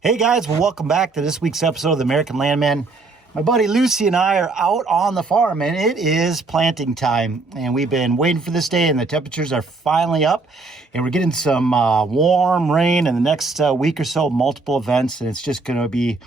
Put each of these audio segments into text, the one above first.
Hey guys, well, welcome back to this week's episode of the American Landman. My buddy Lucy and I are out on the farm and it is planting time. And we've been waiting for this day and the temperatures are finally up. And we're getting some warm rain in the next week or so, multiple events, and it's just going to be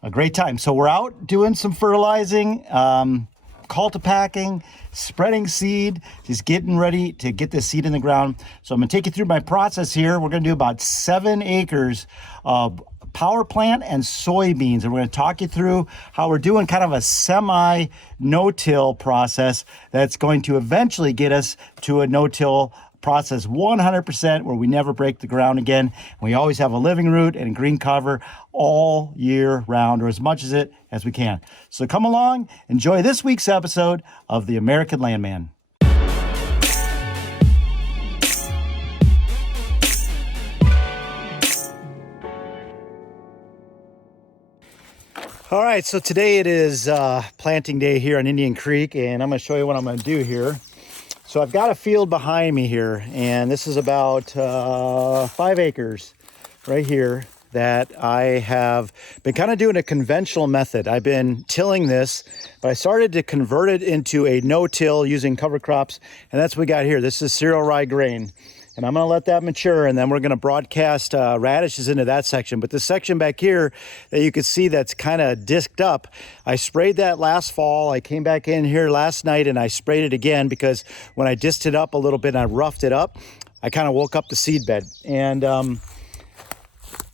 a great time. So we're out doing some fertilizing, cultipacking, spreading seed, just getting ready to get this seed in the ground. So I'm going to take you through my process here. We're going to do about 7 acres of power plant and soybeans, and we're going to talk you through how we're doing kind of a semi no-till process that's going to eventually get us to a no-till process 100% where we never break the ground again. We always have a living root and green cover all year round, or as much as it as we can. So come along, enjoy this week's episode of the American Landman. All right, so today it is planting day here on Indian Creek, and I'm going to show you what I'm going to do here. So I've got a field behind me here, and this is about 5 acres right here that I have been kind of doing a conventional method. I've been tilling this, but I started to convert it into a no-till using cover crops, and that's what we got here. This is cereal rye grain. And I'm going to let that mature, and then we're going to broadcast radishes into that section. But this section back here that you can see that's kind of disked up, I sprayed that last fall. I came back in here last night and I sprayed it again because when I disked it up a little bit and I roughed it up, I kind of woke up the seed bed. And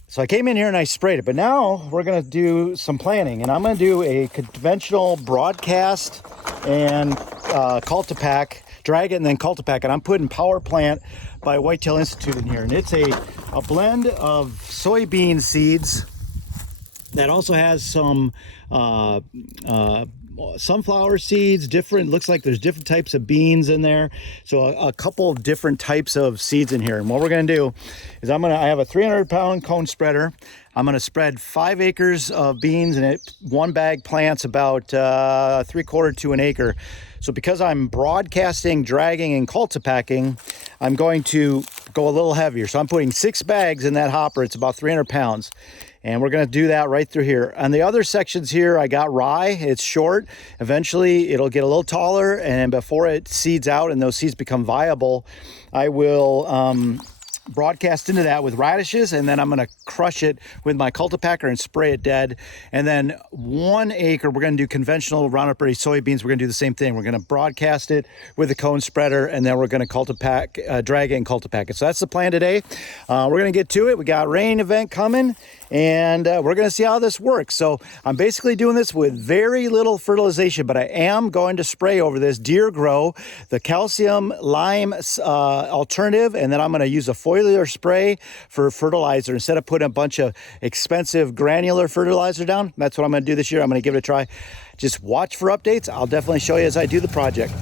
so I came in here and I sprayed it. But now we're going to do some planting, and I'm going to do a conventional broadcast and cultipack, drag it and then cultipack it. I'm putting Power Plant by Whitetail Institute in here, and it's a blend of soybean seeds that also has some sunflower seeds, looks like there's different types of beans in there. So a couple of different types of seeds in here. And what we're going to do is I have a 300-pound cone spreader. I'm going to spread 5 acres of beans, and one bag plants about 3/4 to an acre. So because I'm broadcasting, dragging, and cultipacking, I'm going to go a little heavier. So I'm putting 6 bags in that hopper. It's about 300 pounds. And we're going to do that right through here. On the other sections here, I got rye. It's short. Eventually, it'll get a little taller. And before it seeds out and those seeds become viable, I will broadcast into that with radishes, and then I'm going to crush it with my cultipacker and spray it dead. And then 1 acre, we're going to do conventional Roundup Ready soybeans. We're going to do the same thing. We're going to broadcast it with a cone spreader, and then we're going to cultipack, drag it and cultipack it. So that's the plan today. We're going to get to it. We got rain event coming, and we're going to see how this works. So I'm basically doing this with very little fertilization, but I am going to spray over this Deer Grow, the calcium lime alternative, and then I'm going to use a foliar spray for fertilizer instead of putting a bunch of expensive granular fertilizer down. That's what I'm going to do this year. I'm going to give it a try. Just watch for updates. I'll definitely show you as I do the project.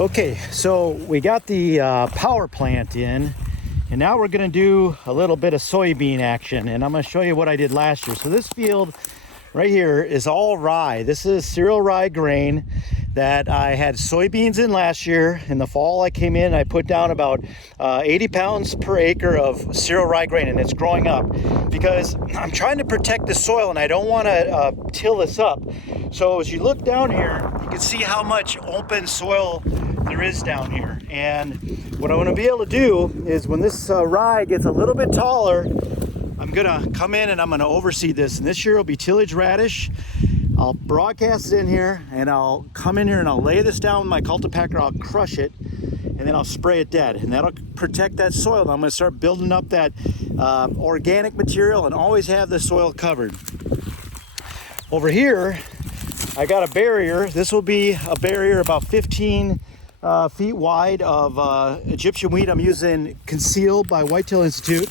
Okay, so we got the power plant in, and now we're going to do a little bit of soybean action, and I'm going to show you what I did last year. So this field right here is all rye. This is cereal rye grain that I had soybeans in last year. In the fall, I came in, I put down about 80 pounds per acre of cereal rye grain, and it's growing up because I'm trying to protect the soil and I don't want to till this up. So as you look down here, you can see how much open soil there is down here. And what I want to be able to do is when this rye gets a little bit taller, I'm gonna come in and I'm gonna overseed this. And this year will be tillage radish. I'll broadcast it in here, and I'll come in here and I'll lay this down with my cultipacker. I'll crush it, and then I'll spray it dead, and that'll protect that soil. And I'm going to start building up that organic material and always have the soil covered. Over here, I got a barrier. This will be a barrier about 15 feet wide of Egyptian wheat. I'm using Concealed by Whitetail Institute.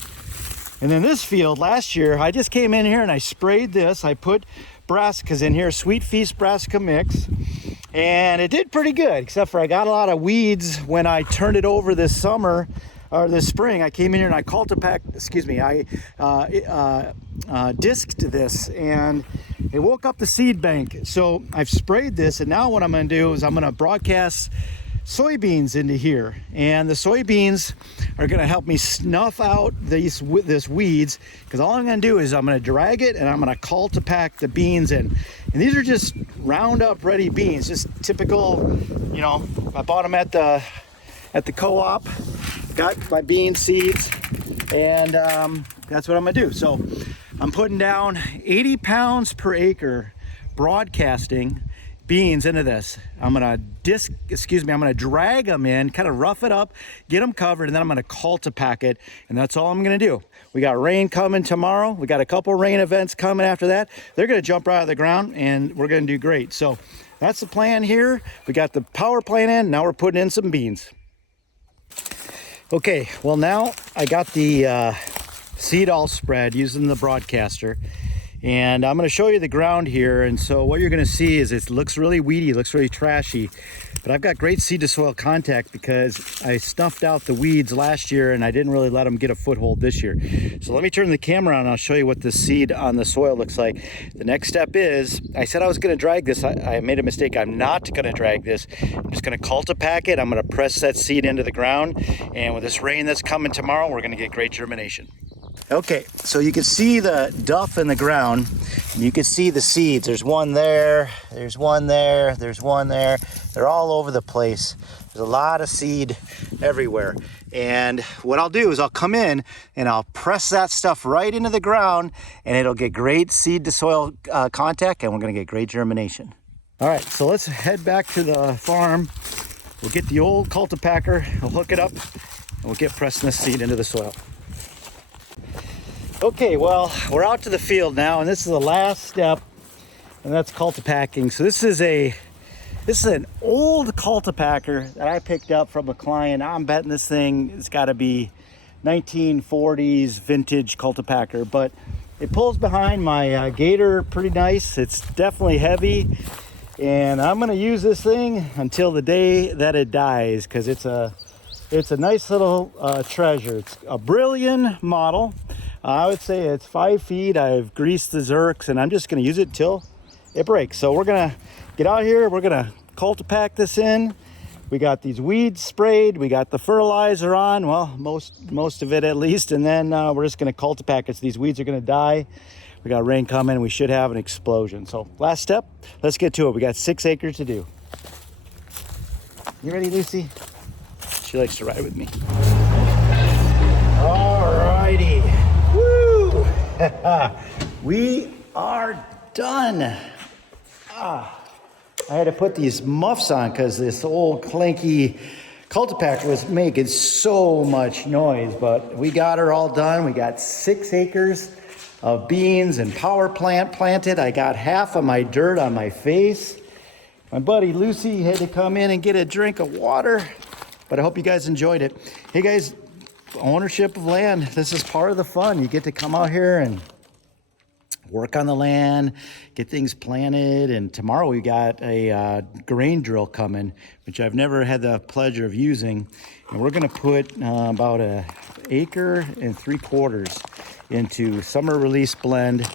And then this field last year, I just came in here and I sprayed this. I put brassicas in here, Sweet Feast brassica mix, and it did pretty good, except for I got a lot of weeds when I turned it over this summer or this spring. I came in here and I disked this, and it woke up the seed bank. So I've sprayed this, and now what I'm going to do is I'm going to broadcast soybeans into here, and the soybeans are going to help me snuff out this weeds, because all I'm going to do is I'm going to drag it and I'm going to cultipack the beans in. And these are just Roundup ready beans, just typical, you know, I bought them at the co-op, got my bean seeds, and that's what I'm going to do. So I'm putting down 80 pounds per acre broadcasting beans into this. I'm gonna drag them in, kind of rough it up, get them covered, and then I'm gonna cultipack it, and that's all I'm gonna do. We got rain coming tomorrow. We got a couple rain events coming after that. They're gonna jump right out of the ground, and we're gonna do great. So that's the plan here. We got the power plant in, now we're putting in some beans. Okay, well now I got the seed all spread using the broadcaster. And I'm going to show you the ground here. And so what you're going to see is it looks really weedy, looks really trashy. But I've got great seed to soil contact because I snuffed out the weeds last year and I didn't really let them get a foothold this year. So let me turn the camera on and I'll show you what the seed on the soil looks like. The next step is, I said I was going to drag this. I made a mistake. I'm not going to drag this. I'm just going to cultipack it. I'm going to press that seed into the ground. And with this rain that's coming tomorrow, we're going to get great germination. Okay, so you can see the duff in the ground, and you can see the seeds. There's one there, there's one there, there's one there. They're all over the place. There's a lot of seed everywhere. And what I'll do is I'll come in and I'll press that stuff right into the ground, and it'll get great seed to soil contact, and we're gonna get great germination. All right, so let's head back to the farm. We'll get the old cultipacker, we'll hook it up, and we'll get pressing this seed into the soil. Okay, well, we're out to the field now, and this is the last step, and that's cultipacking. So this is an old cultipacker that I picked up from a client. I'm betting this thing has got to be 1940s vintage cultipacker, but it pulls behind my Gator pretty nice. It's definitely heavy, and I'm going to use this thing until the day that it dies, because it's a nice little treasure. It's a Brillion model. I would say it's 5 feet. I've greased the Zerks, and I'm just going to use it till it breaks. So we're going to get out here. We're going to cultipack this in. We got these weeds sprayed. We got the fertilizer on. Well, most of it at least. And then we're just going to cultipack it. So these weeds are going to die. We got rain coming. We should have an explosion. So last step, let's get to it. We got 6 acres to do. You ready, Lucy? She likes to ride with me. All righty. Woo! We are done. I had to put these muffs on because this old clanky cultipacker was making so much noise, but we got her all done. We got 6 acres of beans and power plant planted. I got half of my dirt on my face. My buddy Lucy had to come in and get a drink of water, but I hope you guys enjoyed it. Hey guys, ownership of land, this is part of the fun. You get to come out here and work on the land, get things planted. And tomorrow we got a grain drill coming, which I've never had the pleasure of using. And we're gonna put about 1.75 acres into summer release blend.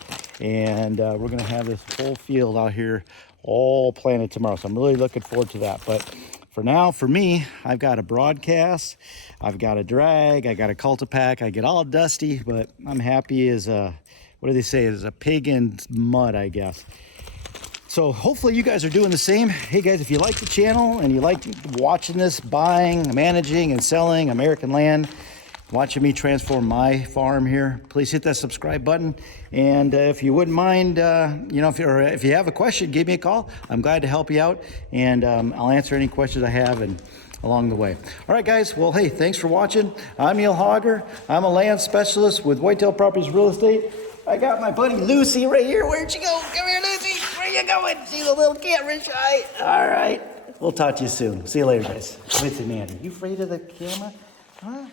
And we're gonna have this whole field out here all planted tomorrow. So I'm really looking forward to that. But for now, for me, I've got a broadcast, I've got a drag, I got a cultipack, I get all dusty, but I'm happy as a, what do they say, as a pig in mud, I guess. So hopefully you guys are doing the same. Hey guys, if you like the channel and you like watching this, buying, managing, and selling American land, watching me transform my farm here, please hit that subscribe button. And if you wouldn't mind, if you have a question, give me a call. I'm glad to help you out, and I'll answer any questions I have and along the way. All right, guys. Well, hey, thanks for watching. I'm Neil Hogger. I'm a land specialist with Whitetail Properties Real Estate. I got my buddy Lucy right here. Where'd you go? Come here, Lucy. Where you going? See the little camera shy. All right. We'll talk to you soon. See you later, guys. Wait a minute. You afraid of the camera? Huh?